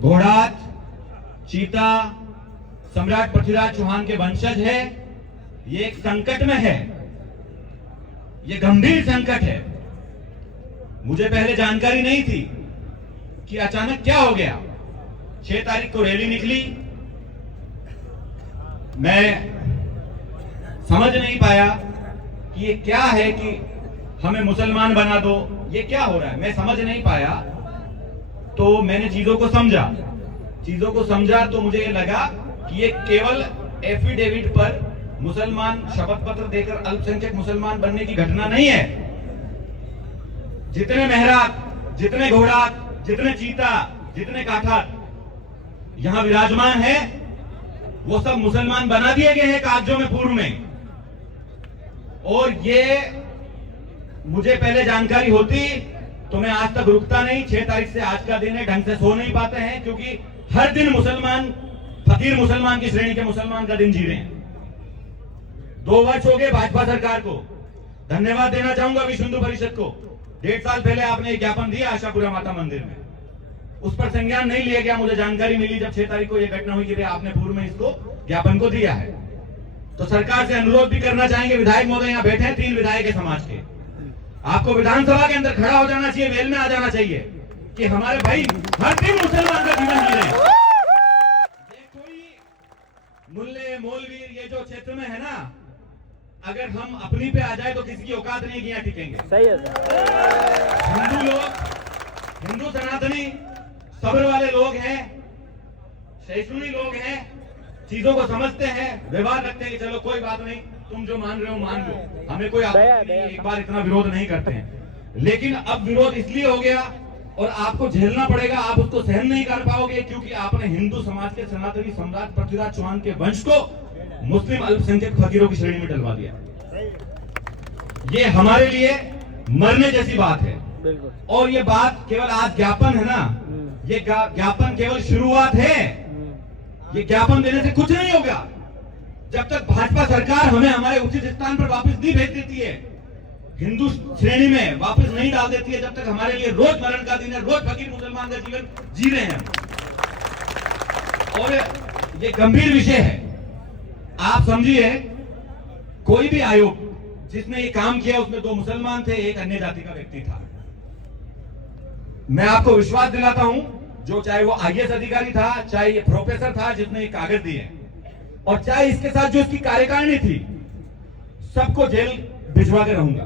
घोड़ात, चीता, सम्राट पृथ्वीराज चौहान के वंशज है। ये एक संकट में है, ये गंभीर संकट है। मुझे पहले जानकारी नहीं थी कि अचानक क्या हो गया। 6 तारीख को रैली निकली, मैं समझ नहीं पाया कि ये क्या है कि हमें मुसलमान बना दो, ये क्या हो रहा है, मैं समझ नहीं पाया। तो मैंने चीजों को समझा तो मुझे ये लगा कि ये केवल एफिडेविट पर मुसलमान शपथ पत्र देकर अल्पसंख्यक मुसलमान बनने की घटना नहीं है। जितने मेहरात, जितने घोड़ात, जितने चीता, जितने काठात यहां विराजमान है, वो सब मुसलमान बना दिए गए हैं कागजों में पूर्व में। और ये मुझे पहले जानकारी होती तो मैं आज तक रुकता नहीं। 6 तारीख से आज का दिन है, ढंग से सो नहीं पाते हैं, क्योंकि हर दिन मुसलमान, फकीर मुसलमान की श्रेणी के मुसलमान का दिन जी रहे हैं। 2 वर्ष हो गए भाजपा सरकार को। धन्यवाद देना चाहूंगा विश्व हिंदू परिषद को। 1.5 साल पहले आपने एक ज्ञापन दिया आशापुरा माता मंदिर में, उस पर संज्ञान नहीं लिया गया। मुझे जानकारी मिली जब 6 तारीख को यह घटना हुई कि आपने पूर्व में इसको ज्ञापन को दिया है। तो सरकार से अनुरोध भी करना चाहेंगे, विधायक महोदय यहाँ बैठे हैं, 3 विधायक है समाज के, आपको विधानसभा के अंदर खड़ा हो जाना चाहिए, वेल में आ जाना चाहिए कि हमारे भाई हर दिन मुसलमान का जीवन जी रहे हैं। कोई मुल्ले मौलवी ये जो क्षेत्र में है ना, अगर हम अपनी पे आ जाए तो किसी की औकात नहीं कि यहाँ टिकेंगे। सही है सर। हिंदू लोग, हिंदू सनातनी सब्र वाले लोग हैं, सहिष्णु लोग हैं, चीजों को समझते हैं, व्यवहार रखते हैं कि चलो कोई बात नहीं, तुम जो मान रहे हो मान लो, हमें कोई आपत्ति नहीं, एक बार इतना विरोध नहीं करते हैं। लेकिन अब विरोध इसलिए हो गया और आपको झेलना पड़ेगा, आप उसको सहन नहीं कर पाओगे, क्योंकि आपने हिंदू समाज के सनातनी सम्राट पृथ्वीराज चौहान के वंश को मुस्लिम अल्पसंख्यक फकीरों की श्रेणी में डलवा दिया। ये हमारे लिए मरने जैसी बात है। और ये बात केवल आज ज्ञापन है ना, ये ज्ञापन केवल शुरुआत है। ये ज्ञापन देने से कुछ नहीं होगा जब तक भाजपा सरकार हमें हमारे उचित स्थान पर वापस नहीं भेज देती है, हिंदू श्रेणी में वापस नहीं डाल देती है, जब तक हमारे लिए रोज मरण का दिन है, रोज फकीर मुसलमान का जीवन जी रहे हैं। और ये गंभीर विषय है। आप समझिए, कोई भी आयोग जिसने ये काम किया उसमें 2 मुसलमान थे, एक अन्य जाति का व्यक्ति था। मैं आपको विश्वास दिलाता हूं, जो चाहे वो IAS अधिकारी था, चाहे ये प्रोफेसर था जिसने ये कागज दिए, और चाहे इसके साथ जो इसकी कार्यकारिणी थी, सबको जेल भिजवा के रहूंगा।